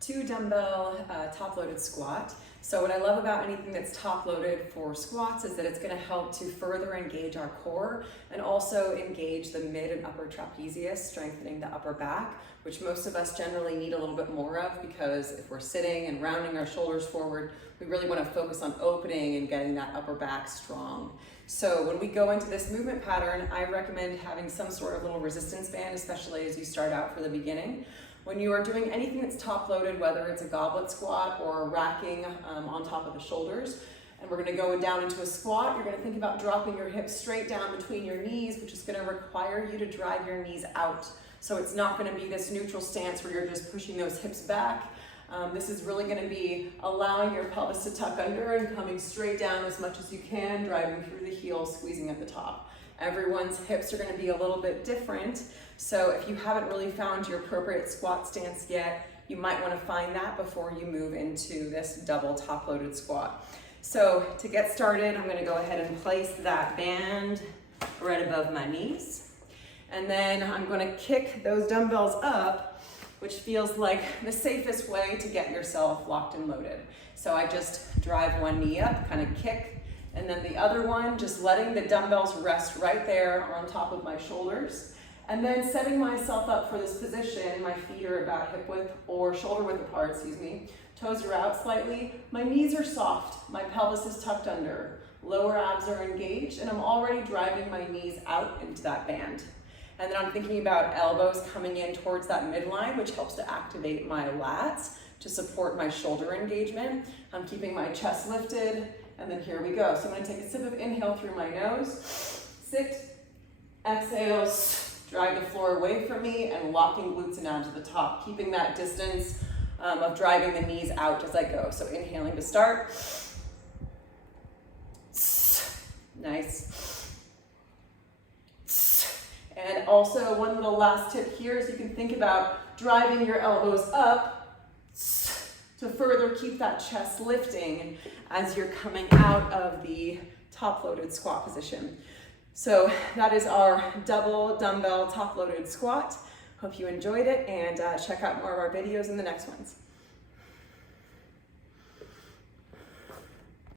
2 dumbbell top-loaded squat. So what I love about anything that's top-loaded for squats is that it's going to help to further engage our core and also engage the mid and upper trapezius, strengthening the upper back, which most of us generally need a little bit more of, because if we're sitting and rounding our shoulders forward, we really want to focus on opening and getting that upper back strong. So when we go into this movement pattern, I recommend having some sort of little resistance band, especially as you start out for the beginning. When you are doing anything that's top-loaded, whether it's a goblet squat or racking on top of the shoulders, and we're going to go down into a squat, you're going to think about dropping your hips straight down between your knees, which is going to require you to drag your knees out. So it's not going to be this neutral stance where you're just pushing those hips back. This is really going to be allowing your pelvis to tuck under and coming straight down as much as you can, driving through the heels, squeezing at the top. Everyone's hips are going to be a little bit different, so if you haven't really found your appropriate squat stance yet, you might want to find that before you move into this double top-loaded squat. So to get started, I'm going to go ahead and place that band right above my knees, and then I'm going to kick those dumbbells up, which feels like the safest way to get yourself locked and loaded. So I just drive one knee up, kind of kick, and then the other one, just letting the dumbbells rest right there on top of my shoulders. And then setting myself up for this position, my feet are about hip width or shoulder width apart, Toes are out slightly. My knees are soft. My pelvis is tucked under. Lower abs are engaged, and I'm already driving my knees out into that band. And then I'm thinking about elbows coming in towards that midline, which helps to activate my lats to support my shoulder engagement. I'm keeping my chest lifted. And then here we go. So I'm going to take a sip of inhale through my nose, sit, exhale, drag the floor away from me, and locking glutes and down to the top, keeping that distance of driving the knees out as I go. So inhaling to start. Nice. And also one little last tip here is you can think about driving your elbows up to further keep that chest lifting as you're coming out of the top-loaded squat position. So that is our double dumbbell top-loaded squat. Hope you enjoyed it, and check out more of our videos in the next ones.